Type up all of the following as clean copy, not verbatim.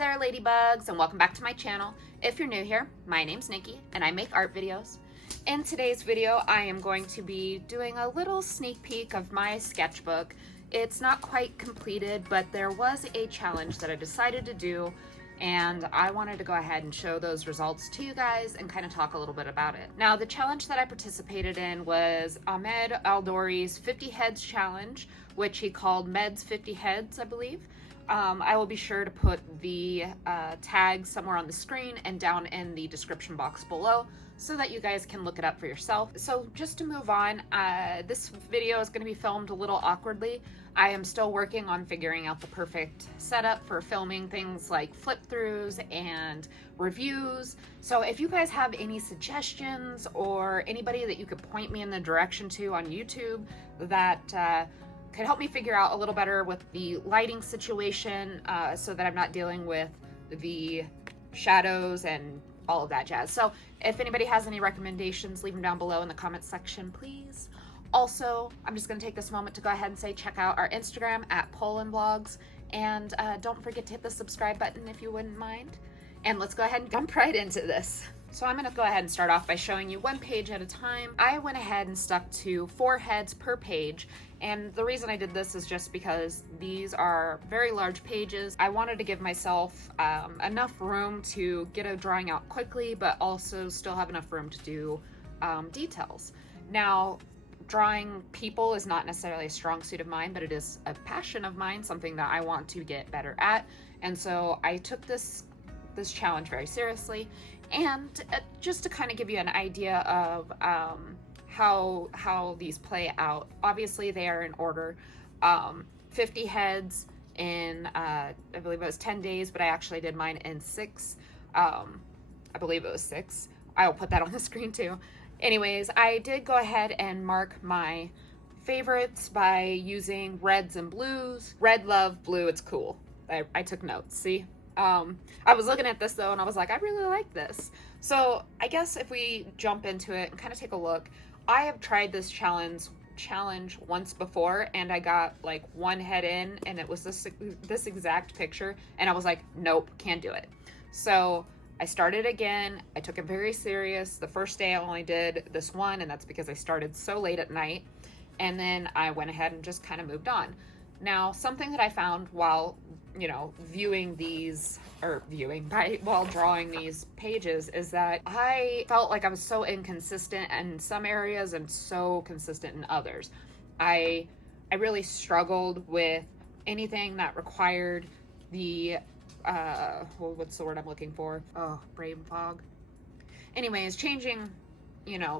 there, ladybugs, and welcome back to my channel. If you're new here, my name's Nikki and I make art videos. In today's video, I am going to be doing a little sneak peek of my sketchbook. It's not quite completed, but there was a challenge that I decided to do, and I wanted to go ahead and show those results to you guys and kind of talk a little bit about it. Now, the challenge that I participated in was Ahmed Aldoori's 50 Heads Challenge, which he called Med's 50 Heads, I believe. I will be sure to put the tag somewhere on the screen and down in the description box below so that you guys can look it up for yourself. So just to move on, this video is going to be filmed a little awkwardly. I am still working on figuring out the perfect setup for filming things like flip-throughs and reviews. So if you guys have any suggestions or anybody that you could point me in the direction to on YouTube that could help me figure out a little better with the lighting situation so that I'm not dealing with the shadows and all of that jazz. So if anybody has any recommendations, leave them down below in the comments section, please. Also, I'm just going to take this moment to go ahead and say check out our Instagram at Pullen Vlogs, and don't forget to hit the subscribe button if you wouldn't mind. And let's go ahead and jump right into this. So I'm going to go ahead and start off by showing you one page at a time. I went ahead and stuck to 4 heads per page, and the reason I did this is just because these are very large pages. I wanted to give myself enough room to get a drawing out quickly, but also still have enough room to do details. Now, drawing people is not necessarily a strong suit of mine, but it is a passion of mine, something that I want to get better at. And so I took this challenge very seriously. And just to kind of give you an idea of how these play out, obviously they are in order. 50 heads in, I believe it was 10 days, but I actually did mine in 6. I believe it was 6. I'll put that on the screen too. Anyways, I did go ahead and mark my favorites by using reds and blues. Red, love, blue, it's cool. I took notes, see? I was looking at this though and I was like, I really like this. So I guess if we jump into it and kind of take a look, I have tried this challenge once before and I got like 1 head in and it was this exact picture and I was like, nope, can't do it. So I started again. I took it very serious. The first day I only did this one, and that's because I started so late at night. And then I went ahead and just kind of moved on. Now, something that I found while, viewing these, while drawing these pages is that I felt like I was so inconsistent in some areas and so consistent in others. I really struggled with anything that required the, what's the word I'm looking for? Oh, brain fog. Anyways, changing,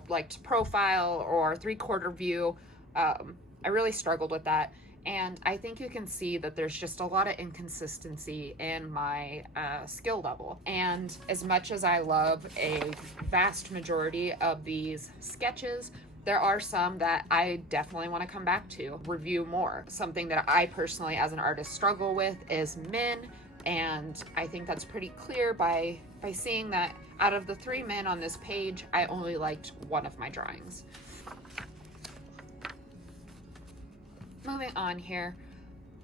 like to profile or 3/4 view, I really struggled with that. And I think you can see that there's just a lot of inconsistency in my skill level. And as much as I love a vast majority of these sketches, there are some that I definitely want to come back to, review more. Something that I personally as an artist struggle with is men, and I think that's pretty clear by seeing that out of the 3 men on this page, I only liked one of my drawings. Moving on here,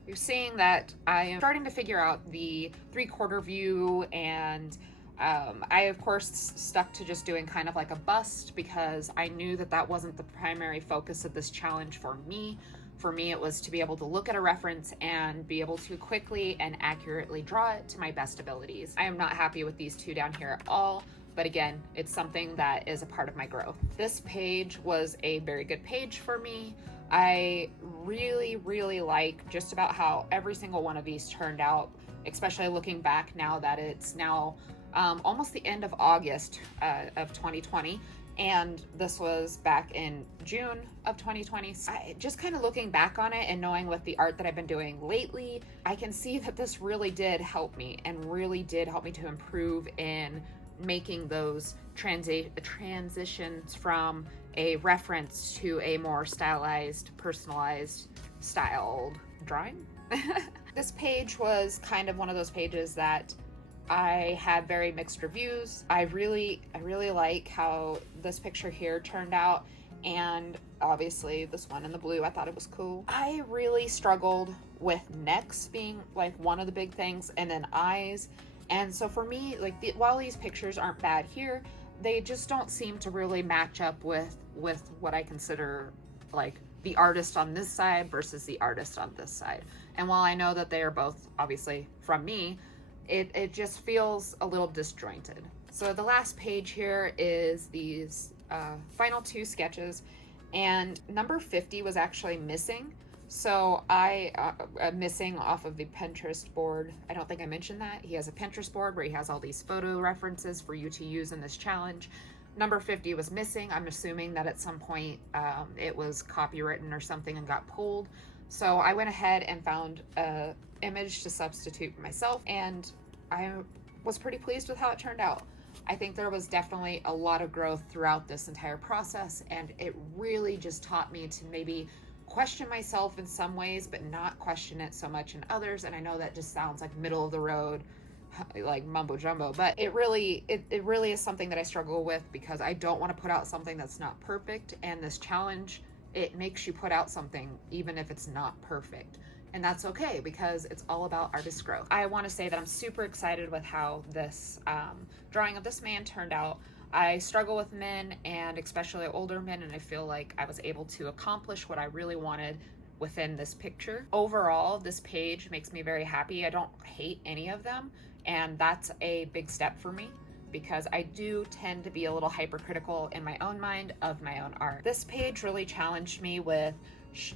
you're seeing that I am starting to figure out the 3/4 view, and I of course stuck to just doing kind of like a bust because I knew that that wasn't the primary focus of this challenge for me. For me, it was to be able to look at a reference and be able to quickly and accurately draw it to my best abilities. I am not happy with these 2 down here at all, but again, it's something that is a part of my growth. This page was a very good page for me. I really like just about how every single one of these turned out, especially looking back now that it's now almost the end of August of 2020, and this was back in June of 2020. Just kind of looking back on it and knowing with the art that I've been doing lately, I can see that this really did help me and really did help me to improve in making those transitions from a reference to a more stylized, personalized, styled drawing. This page was kind of one of those pages that I had very mixed reviews. I really like how this picture here turned out, and obviously this one in the blue, I thought it was cool. I really struggled with necks being like one of the big things, and then eyes. And so for me, like while these pictures aren't bad here, they just don't seem to really match up with what I consider like the artist on this side versus the artist on this side. And while I know that they are both obviously from me, it just feels a little disjointed. So the last page here is these final two sketches, and number 50 was actually missing. So missing off of the Pinterest board. I don't think I mentioned that. He has a Pinterest board where he has all these photo references for you to use in this challenge. Number 50 was missing. I'm assuming that at some point it was copywritten or something and got pulled. So I went ahead and found an image to substitute myself, and I was pretty pleased with how it turned out. I think there was definitely a lot of growth throughout this entire process, and it really just taught me to maybe question myself in some ways, but not question it so much in others. And I know that just sounds like middle of the road, like mumbo jumbo, but it really is something that I struggle with, because I don't want to put out something that's not perfect. And this challenge, it makes you put out something even if it's not perfect. And that's okay, because it's all about artist growth. I want to say that I'm super excited with how this drawing of this man turned out. I struggle with men, and especially older men, and I feel like I was able to accomplish what I really wanted within this picture. Overall, this page makes me very happy. I don't hate any of them, and that's a big step for me, because I do tend to be a little hypercritical in my own mind of my own art. This page really challenged me with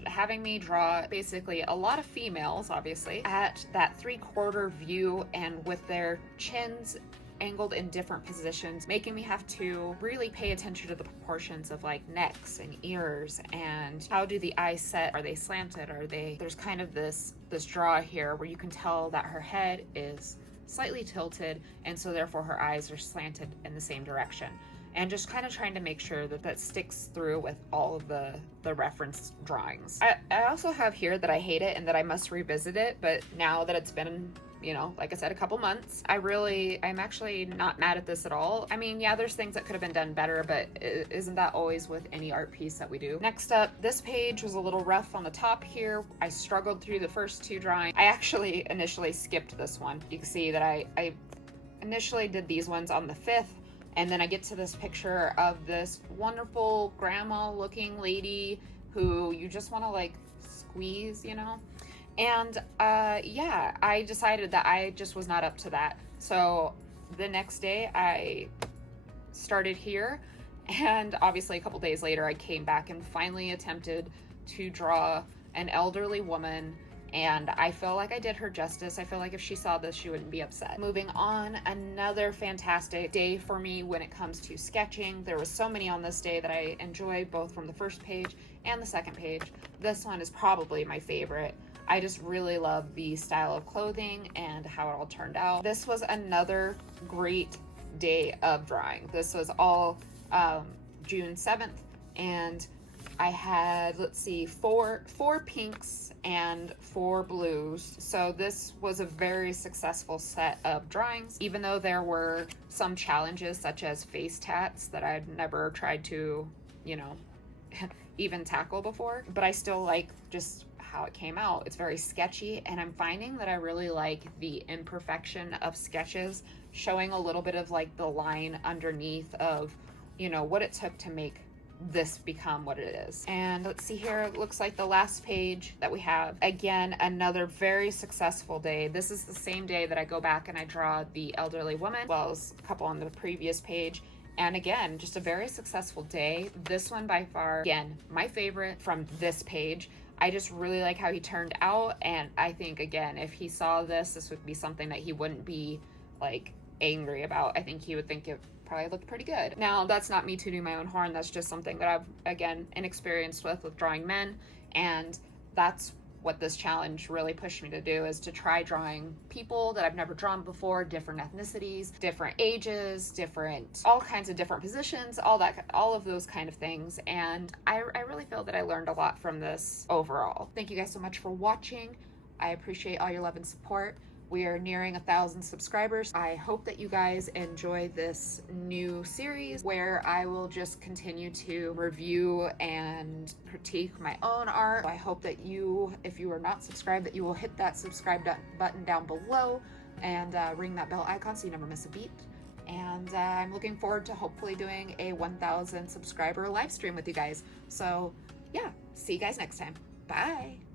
having me draw basically a lot of females, obviously, at that 3/4 view and with their chins angled in different positions, making me have to really pay attention to the proportions of like necks and ears, and how do the eyes set? Are they slanted? Are they, there's kind of this draw here where you can tell that her head is slightly tilted, and so therefore her eyes are slanted in the same direction. And just kind of trying to make sure that that sticks through with all of the reference drawings. I also have here that I hate it and that I must revisit it, but now that it's been, you know, like I said, a couple months, I'm actually not mad at this at all. I mean, yeah, there's things that could have been done better, but isn't that always with any art piece that we do? Next up, this page was a little rough on the top here. I struggled through the first two drawings. I actually initially skipped this one. You can see that I initially did these ones on the 5th, and then I get to this picture of this wonderful grandma looking lady who you just want to like squeeze, you know? And yeah, I decided that I just was not up to that. So the next day I started here, and obviously a couple days later I came back and finally attempted to draw an elderly woman, and I feel like I did her justice. I feel like if she saw this, she wouldn't be upset. Moving on, another fantastic day for me when it comes to sketching. There was so many on this day that I enjoyed, both from the first page and the second page. This one is probably my favorite. I just really love the style of clothing and how it all turned out. This was another great day of drawing. This was all June 7th, and I had, let's see, four pinks and 4 blues. So this was a very successful set of drawings, even though there were some challenges such as face tats that I'd never tried to, you know, even tackle before. But I still like just how it came out. It's very sketchy, and I'm finding that I really like the imperfection of sketches, showing a little bit of like the line underneath of, you know, what it took to make this become what it is. And let's see here, it looks like the last page that we have, again, another very successful day. This is the same day that I go back and I draw the elderly woman, as well as a couple on the previous page. And again, just a very successful day. This one by far, again, my favorite from this page. I just really like how he turned out, and I think, again, if he saw this would be something that he wouldn't be like angry about. I think he would think it probably looked pretty good. Now, that's not me tooting my own horn. That's just something that I've, again, inexperienced with drawing men, and that's what this challenge really pushed me to do, is to try drawing people that I've never drawn before, different ethnicities, different ages, all kinds of different positions, all of those kind of things. And I really feel that I learned a lot from this overall. Thank you guys so much for watching. I appreciate all your love and support. We are nearing 1,000 subscribers. I hope that you guys enjoy this new series where I will just continue to review and critique my own art. I hope that you, if you are not subscribed, that you will hit that subscribe button down below and ring that bell icon so you never miss a beat. And I'm looking forward to hopefully doing a 1,000 subscriber live stream with you guys. So yeah, see you guys next time. Bye.